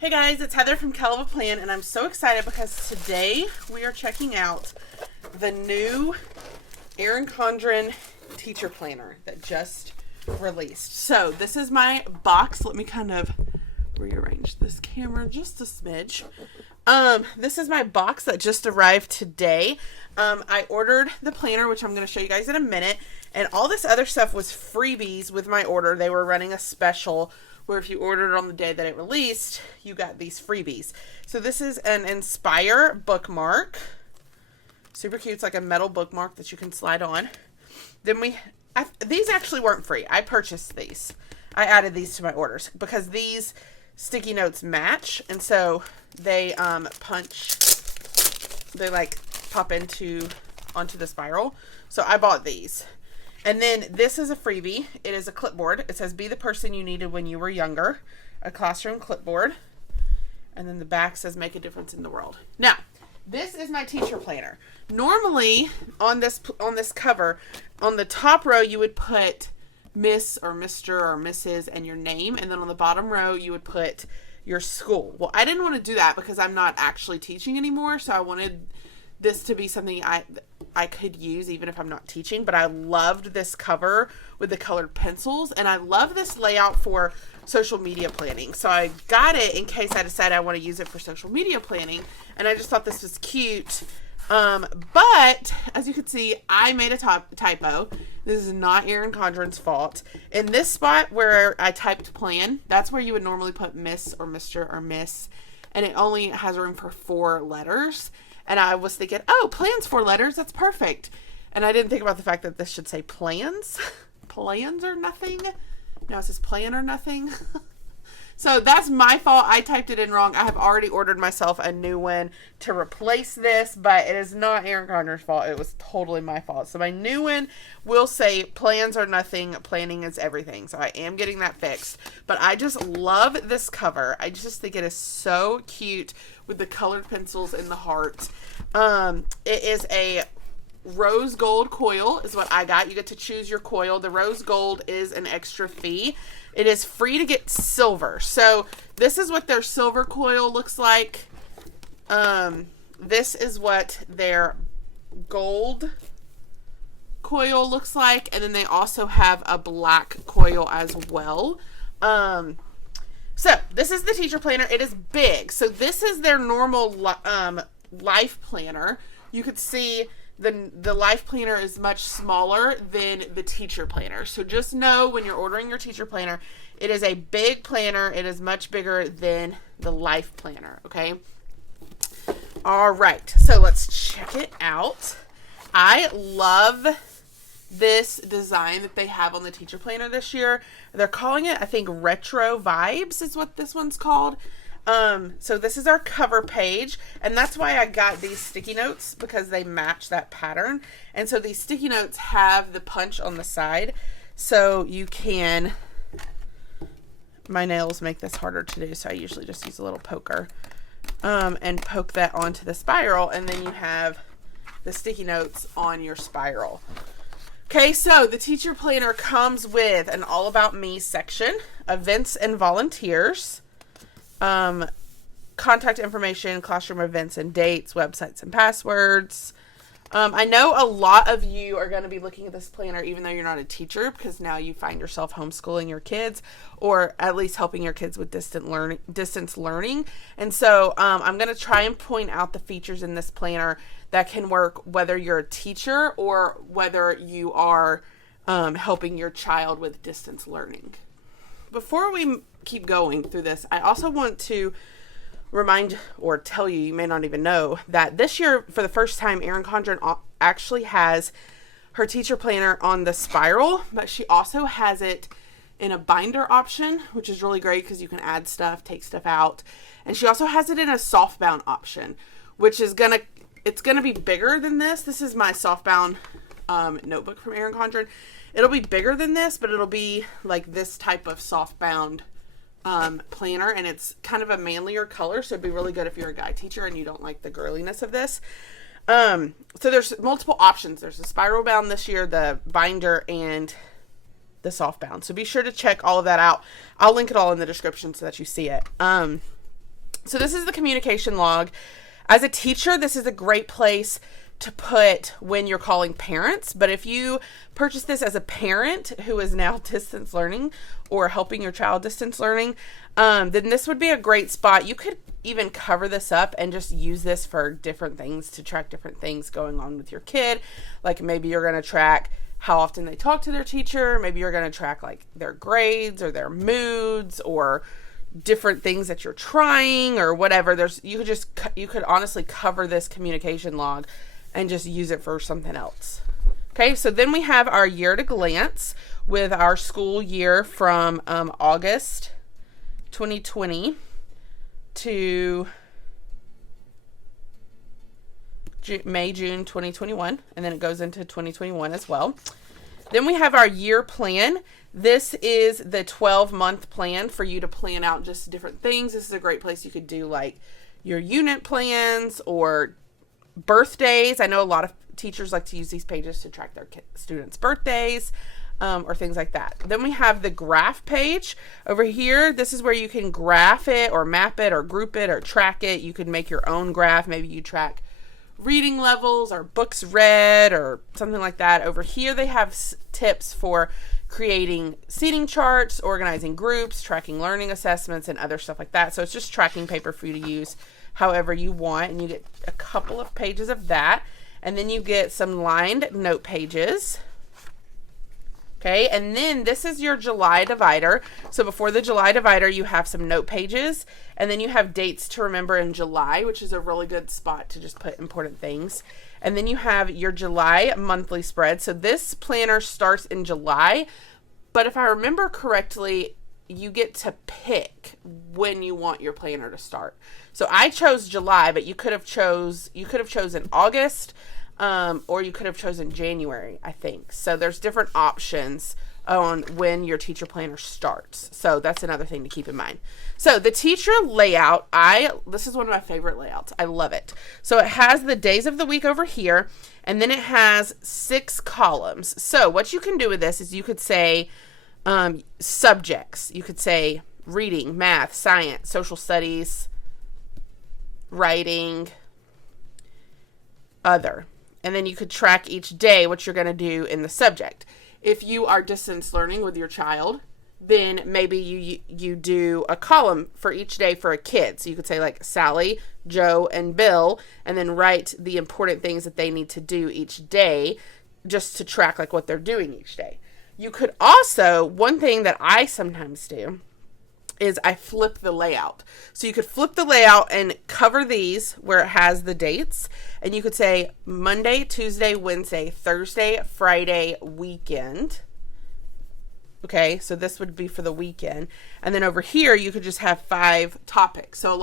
Hey guys, it's Heather from Kell of a Plan, and I'm so excited because today we are checking out the new Erin Condren Teacher Planner that just released. So this is my box. Let me kind of rearrange this camera just a smidge. This is my box that just arrived today. I ordered the planner, which I'm going to show you guys in a minute, and all this other stuff was freebies with my order. They were running a special where if you ordered it on the day that it released, you got these freebies. So this is an Inspire bookmark. Super cute. It's like a metal bookmark that you can slide on. Then these actually weren't free. I purchased these. I added these to my orders because these sticky notes match, and so they they like pop onto the spiral. So I bought these. And then this is a freebie. It is a clipboard. It says, be the person you needed when you were younger. A classroom clipboard. And then the back says, make a difference in the world. Now, this is my teacher planner. Normally, on this cover, on the top row, you would put Miss or Mr. or Mrs. and your name. And then on the bottom row, you would put your school. Well, I didn't want to do that because I'm not actually teaching anymore. So I wanted this to be something I could use even if I'm not teaching, but I loved this cover with the colored pencils, and I love this layout for social media planning. So I got it in case I decide I want to use it for social media planning, and I just thought this was cute. But as you can see, I made a typo. This is not Erin Condren's fault. In this spot where I typed plan, that's where you would normally put Miss or Mr. or Miss, and it only has room for 4 letters. And I was thinking, oh, plans 4 letters, that's perfect. And I didn't think about the fact that this should say plans. Plans or nothing. Now it says plan or nothing. So that's my fault. I typed it in wrong. I have already ordered myself a new one to replace this, but it is not Erin Condren's fault. It was totally my fault. So my new one will say plans are nothing, planning is everything. So I am getting that fixed. But I just love this cover. I just think it is so cute with the colored pencils in the heart. It is a rose gold coil is what I got. You get to choose your coil. The rose gold is an extra fee. It is free to get silver. So this is what their silver coil looks like. This is what their gold coil looks like. And then they also have a black coil as well. So this is the teacher planner. It is big. So this is their normal life planner. You could see the life planner is much smaller than the teacher planner. So just know when you're ordering your teacher planner, it is a big planner. It is much bigger than the life planner, okay? All right, so let's check it out. I love this design that they have on the teacher planner this year. They're calling it, I think, Retro Vibes is what this one's called. So this is our cover page, and that's why I got these sticky notes, because they match that pattern. And so these sticky notes have the punch on the side, so you can, my nails make this harder to do, so I usually just use a little poker, and poke that onto the spiral, and then you have the sticky notes on your spiral. Okay, so the teacher planner comes with an All About Me section, events and volunteers, contact information, classroom events and dates, websites and passwords. I know a lot of you are going to be looking at this planner even though you're not a teacher, because now you find yourself homeschooling your kids, or at least helping your kids with distance learning. And so I'm going to try and point out the features in this planner that can work whether you're a teacher or whether you are helping your child with distance learning. Before we keep going through this, I also want to remind or tell you, you may not even know, that this year, for the first time, Erin Condren actually has her teacher planner on the spiral, but she also has it in a binder option, which is really great because you can add stuff, take stuff out. And she also has it in a softbound option, which is it's gonna be bigger than this. This is my softbound notebook from Erin Condren. It'll be bigger than this, but it'll be like this type of softbound planner, and it's kind of a manlier color, so it'd be really good if you're a guy teacher and you don't like the girliness of this. So there's multiple options. There's a spiral bound this year, the binder, and the soft bound. So be sure to check all of that out. I'll link it all in the description so that you see it. So this is the communication log. As a teacher, this is a great place to put when you're calling parents. But if you purchase this as a parent who is now distance learning or helping your child distance learning, then this would be a great spot. You could even cover this up and just use this for different things, to track different things going on with your kid. Like maybe you're going to track how often they talk to their teacher. Maybe you're going to track like their grades or their moods or different things that you're trying or whatever. You could honestly cover this communication log and just use it for something else. Okay, so then we have our year at a glance with our school year from August 2020 to May, June 2021, and then it goes into 2021 as well. Then we have our year plan. This is the 12-month plan for you to plan out just different things. This is a great place you could do like your unit plans or birthdays. I know a lot of teachers like to use these pages to track their students' birthdays or things like that. Then we have the graph page over here. This is where you can graph it or map it or group it or track it. You could make your own graph. Maybe you track reading levels or books read or something like that. Over here they have tips for creating seating charts, organizing groups, tracking learning assessments, and other stuff like that. So it's just tracking paper for you to use however you want, and you get a couple of pages of that, and then you get some lined note pages. Okay, and then this is your July divider. So before the July divider, you have some note pages, and then you have dates to remember in July, which is a really good spot to just put important things. And then you have your July monthly spread. So this planner starts in July, but if I remember correctly, you get to pick when you want your planner to start. So I chose July, but you could have chosen August, or you could have chosen January, I think. So there's different options on when your teacher planner starts. So that's another thing to keep in mind. So the teacher layout, this is one of my favorite layouts. I love it. So it has the days of the week over here, and then it has 6 columns. So what you can do with this is you could say subjects. You could say reading, math, science, social studies, writing, other. And then you could track each day what you're going to do in the subject. If you are distance learning with your child, then maybe you do a column for each day for a kid. So you could say like Sally, Joe, and Bill, and then write the important things that they need to do each day just to track like what they're doing each day. You could also, one thing that I sometimes do is I flip the layout. So you could flip the layout and cover these where it has the dates. And you could say Monday, Tuesday, Wednesday, Thursday, Friday, weekend. Okay, so this would be for the weekend. And then over here, you could just have 5 topics. So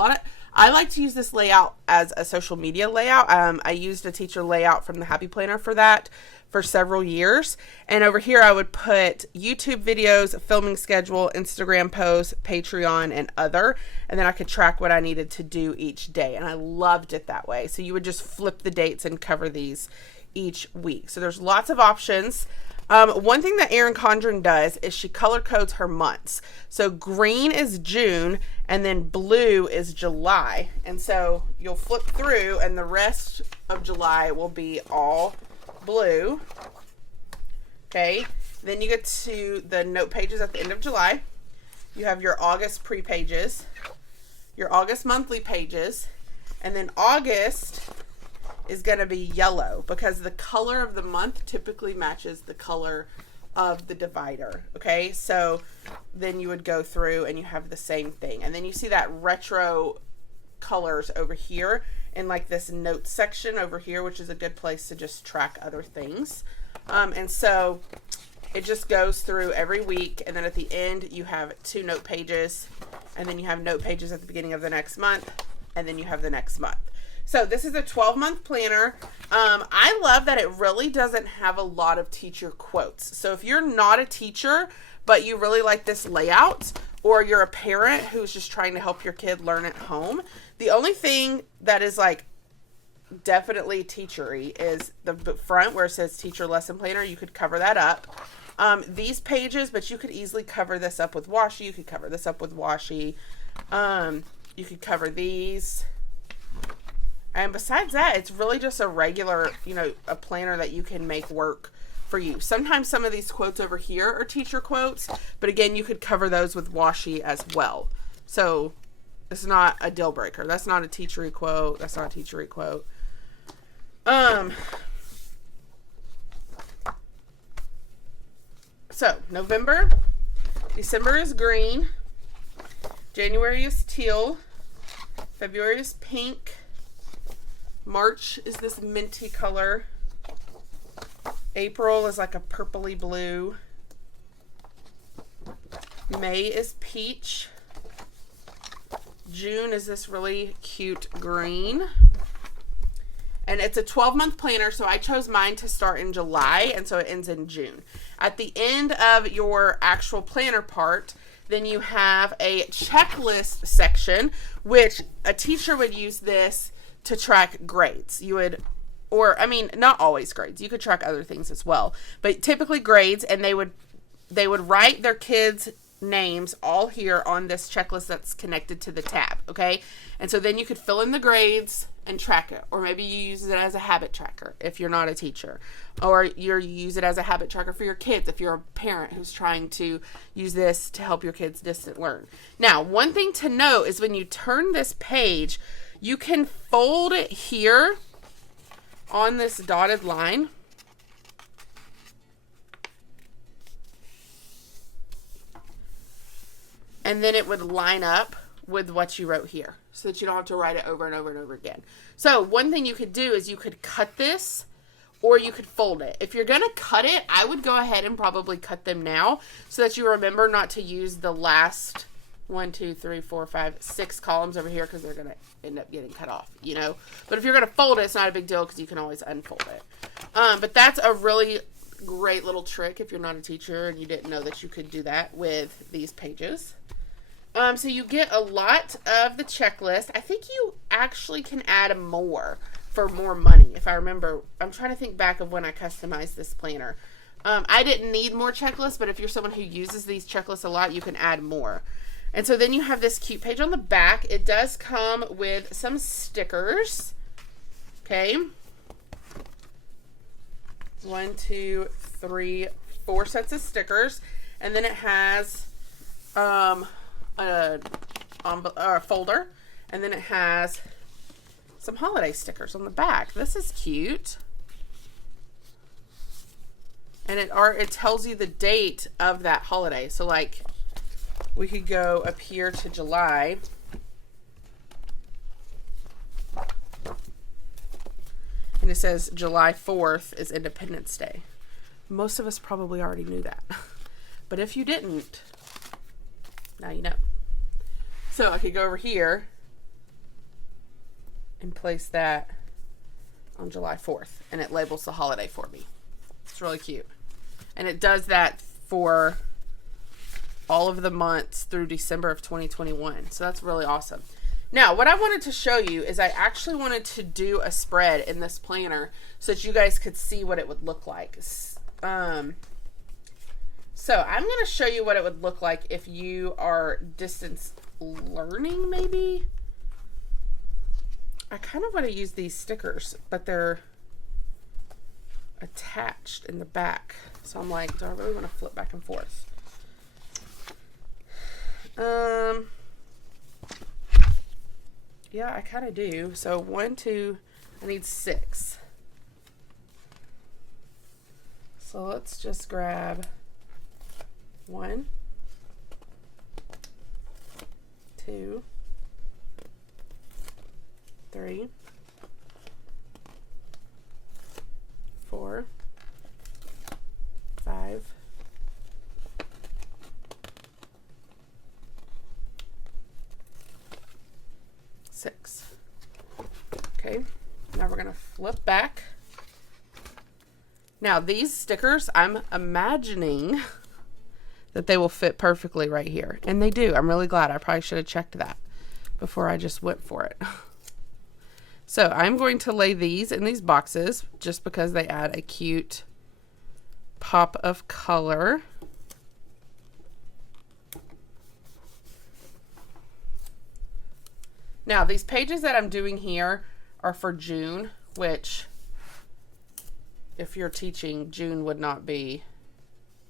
I like to use this layout as a social media layout. I used a teacher layout from the Happy Planner for that for several years. And over here, I would put YouTube videos, filming schedule, Instagram posts, Patreon, and other. And then I could track what I needed to do each day. And I loved it that way. So you would just flip the dates and cover these each week. So there's lots of options. One thing that Erin Condren does is she color codes her months. So green is June, and then blue is July. And so you'll flip through, and the rest of July will be all blue. Okay, then you get to the note pages at the end of July. You have your August pre-pages, your August monthly pages, and then August is going to be yellow because the color of the month typically matches the color of the divider. Okay, so then you would go through and you have the same thing, and then you see that retro colors over here in like this note section over here, which is a good place to just track other things. And so it just goes through every week, and then at the end you have 2 note pages, and then you have note pages at the beginning of the next month, and then you have the next month. So this is a 12-month planner. I love that it really doesn't have a lot of teacher quotes. So if you're not a teacher, but you really like this layout, or you're a parent who's just trying to help your kid learn at home, the only thing that is like definitely teachery is the front where it says teacher lesson planner. You could cover that up. These pages, but you could easily cover this up with washi. You could cover this up with washi. you could cover these. And besides that, it's really just a regular, a planner that you can make work for you. Sometimes some of these quotes over here are teacher quotes, but again, you could cover those with washi as well. So it's not a deal breaker. That's not a teachery quote. That's not a teachery quote. So November, December is green, January is teal, February is pink, March is this minty color, April is like a purpley blue, May is peach, June is this really cute green. And it's a 12-month planner, so I chose mine to start in July, and so it ends in June. At the end of your actual planner part, then you have a checklist section, which a teacher would use this to track grades. You would, or I mean, not always grades. You could track other things as well, but typically grades, and they would write their kids' names all here on this checklist that's connected to the tab, okay? And so then you could fill in the grades and track it, or maybe you use it as a habit tracker if you're not a teacher, or you use it as a habit tracker for your kids if you're a parent who's trying to use this to help your kids distance learn. Now, one thing to note is when you turn this page, you can fold it here on this dotted line. And then it would line up with what you wrote here so that you don't have to write it over and over and over again. So one thing you could do is you could cut this or you could fold it. If you're going to cut it, I would go ahead and probably cut them now so that you remember not to use the last 1, 2, 3, 4, 5, 6 columns over here because they're going to end up getting cut off, But if you're going to fold it, it's not a big deal because you can always unfold it. But that's a really great little trick if you're not a teacher and you didn't know that you could do that with these pages. So you get a lot of the checklist. I think you actually can add more for more money. If I remember, I'm trying to think back of when I customized this planner. I didn't need more checklists, but if you're someone who uses these checklists a lot, you can add more. And so then you have this cute page on the back. It does come with some stickers. Okay. 1, 2, 3, 4 sets of stickers. And then it has a folder, and then it has some holiday stickers on the back. This is cute, and it tells you the date of that holiday. So like we could go up here to July, and it says July 4th is Independence Day. Most of us probably already knew that, but if you didn't, now you know. So I could go over here and place that on July 4th, and it labels the holiday for me. It's really cute. And it does that for all of the months through December of 2021. So that's really awesome. Now, what I wanted to show you is I actually wanted to do a spread in this planner so that you guys could see what it would look like. So I'm going to show you what it would look like if you are distance learning, maybe. I kind of want to use these stickers, but they're attached in the back. So I'm like, do I really want to flip back and forth? Yeah, I kind of do. So 1, 2, I need 6. So let's just grab 1, 2, 3, 4, 5, 6. Okay, now we're going to flip back. Now these stickers, I'm imagining that they will fit perfectly right here. And they do. I'm really glad. I probably should have checked that before I just went for it. So I'm going to lay these in these boxes just because they add a cute pop of color. Now, these pages that I'm doing here are for June, which if you're teaching, June would not be,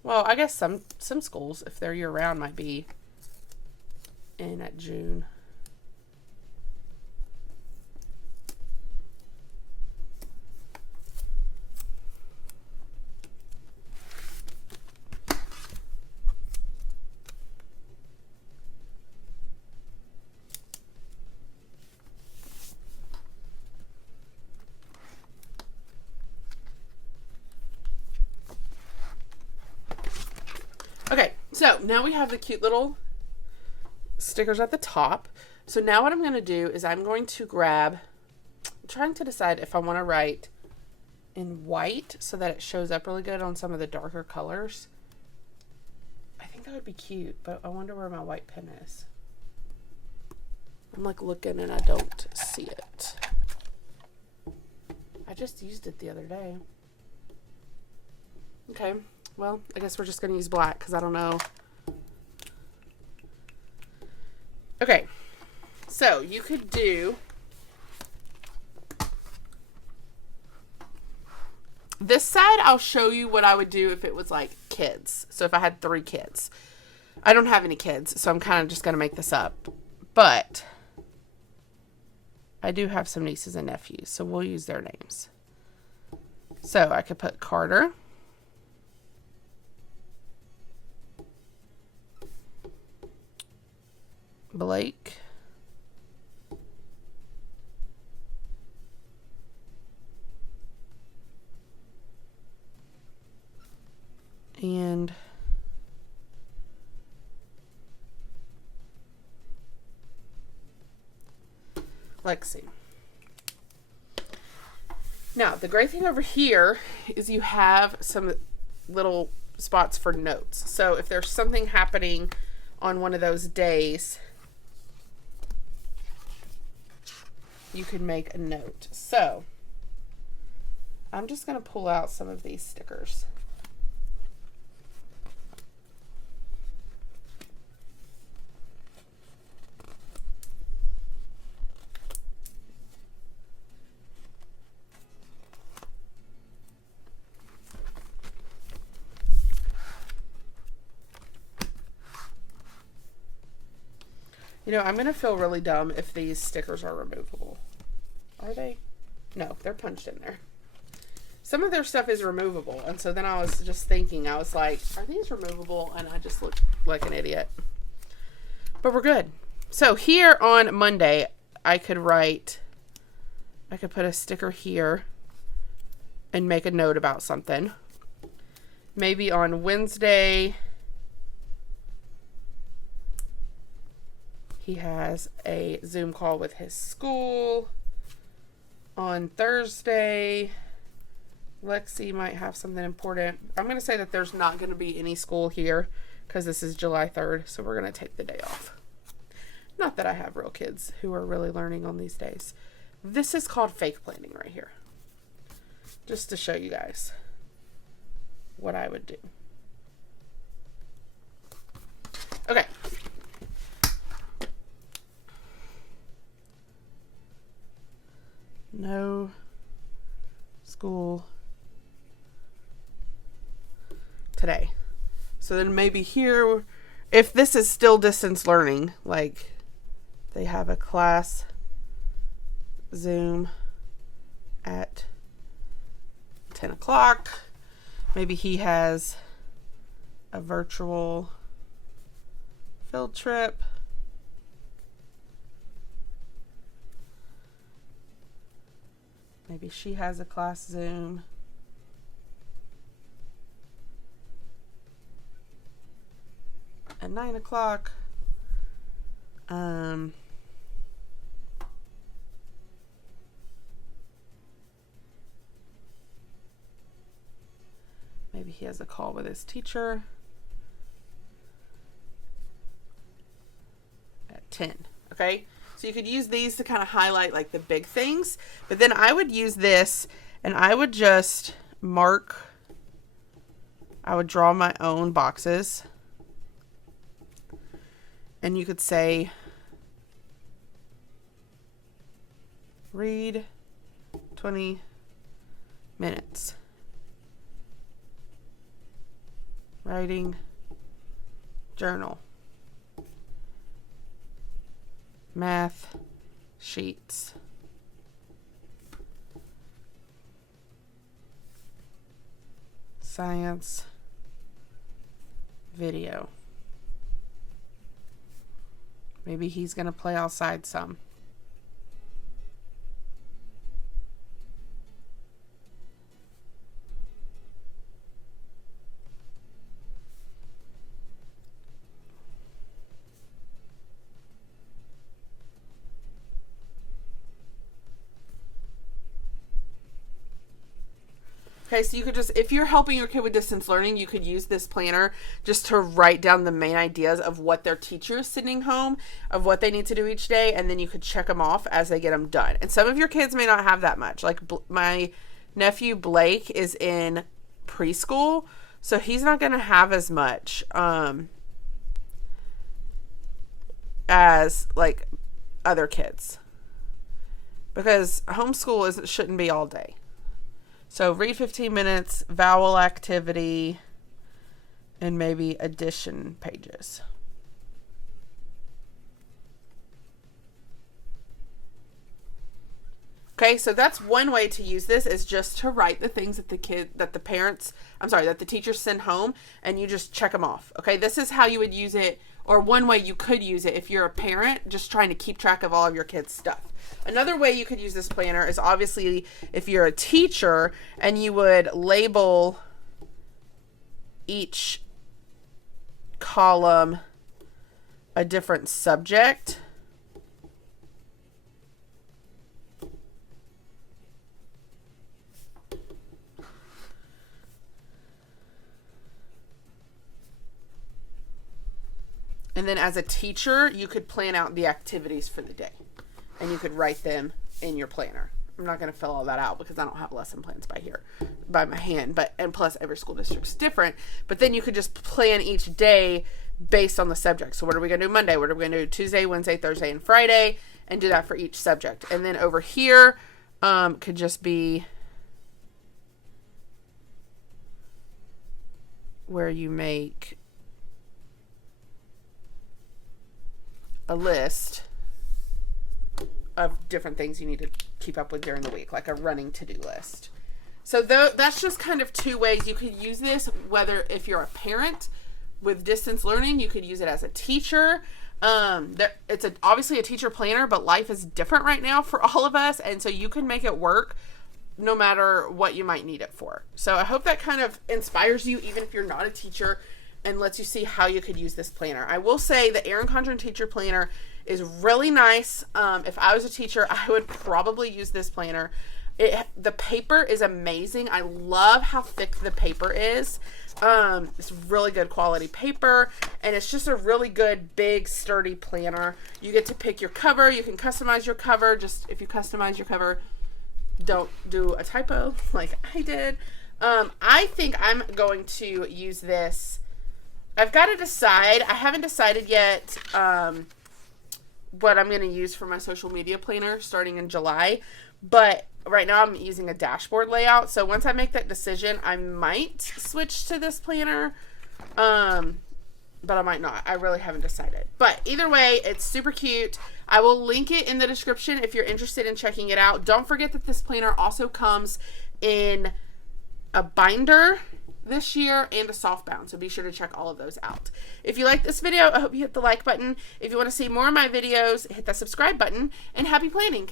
well, I guess some schools, if they're year-round, might be in at June. Okay, so now we have the cute little stickers at the top. So now what I'm going to do is I'm going to grab, I'm trying to decide if I want to write in white so that it shows up really good on some of the darker colors. I think that would be cute, but I wonder where my white pen is. I'm like looking and I don't see it. I just used it the other day. Okay, well, I guess we're just going to use black because I don't know. Okay, so you could do this side. I'll show you what I would do if it was like kids. So if I had 3 kids. I don't have any kids, so I'm kind of just going to make this up. But I do have some nieces and nephews, so we'll use their names. So I could put Carter. Blake. And Lexi. Now, the great thing over here is you have some little spots for notes. So if there's something happening on one of those days, you can make a note. So I'm just going to pull out some of these stickers. You know, I'm going to feel really dumb if these stickers are removable. Are they? No, they're punched in there. Some of their stuff is removable. And so then I was just thinking, I was like, are these removable? And I just looked like an idiot. But we're good. So here on Monday, I could put a sticker here and make a note about something. Maybe on Wednesday, he has a Zoom call with his school. On Thursday, Lexi might have something important. I'm going to say that there's not going to be any school here because this is July 3rd, so we're going to take the day off. Not that I have real kids who are really learning on these days. This is called fake planning right here. Just to show you guys what I would do. Okay. No school today. So then maybe here, if this is still distance learning, like they have a class Zoom at 10 o'clock, maybe he has a virtual field trip. Maybe she has a class Zoom. At 9 o'clock. Maybe he has a call with his teacher at 10. Okay? So you could use these to kind of highlight like the big things. But then I would use this and I would just mark. I would draw my own boxes. And you could say Read 20 minutes. Writing journal. Math sheets. Science video. Maybe he's going to play outside some. Okay, so you could just, if you're helping your kid with distance learning, you could use this planner just to write down the main ideas of what their teacher is sending home, of what they need to do each day, and then you could check them off as they get them done. And some of your kids may not have that much. Like my nephew Blake is in preschool, so he's not going to have as much as like other kids, because homeschool shouldn't be all day. So read 15 minutes, vowel activity, and maybe addition pages. Okay, so that's one way to use this, is just to write the things that the teachers send home, and you just check them off. Okay, this is how you would use it, or one way you could use it if you're a parent just trying to keep track of all of your kids' stuff. Another way you could use this planner is obviously if you're a teacher, and you would label each column a different subject. And then as a teacher, you could plan out the activities for the day, and you could write them in your planner. I'm not going to fill all that out because I don't have lesson plans by my hand, and plus every school district's different. But then you could just plan each day based on the subject. So what are we going to do Monday? What are we going to do Tuesday, Wednesday, Thursday, and Friday? And do that for each subject. And then over here could just be where you make a list of different things you need to keep up with during the week, like a running to-do list. So that's just kind of two ways you could use this, whether if you're a parent with distance learning, you could use it as a teacher. It's obviously a teacher planner, but life is different right now for all of us, and so you can make it work no matter what you might need it for. So I hope that kind of inspires you, even if you're not a teacher, and lets you see how you could use this planner. I will say the Erin Condren Teacher Planner is really nice. If I was a teacher, I would probably use this planner. The paper is amazing. I love how thick the paper is. It's really good quality paper, and it's just a really good, big, sturdy planner. You get to pick your cover. You can customize your cover. Just if you customize your cover, don't do a typo like I did. I think I'm going to use this. I've got to decide. I haven't decided yet what I'm going to use for my social media planner starting in July. But right now I'm using a dashboard layout. So once I make that decision, I might switch to this planner. But I might not. I really haven't decided. But either way, it's super cute. I will link it in the description if you're interested in checking it out. Don't forget that this planner also comes in a binder this year and a softbound, so be sure to check all of those out. If you like this video, I hope you hit the like button. If you want to see more of my videos, hit that subscribe button, and happy planning.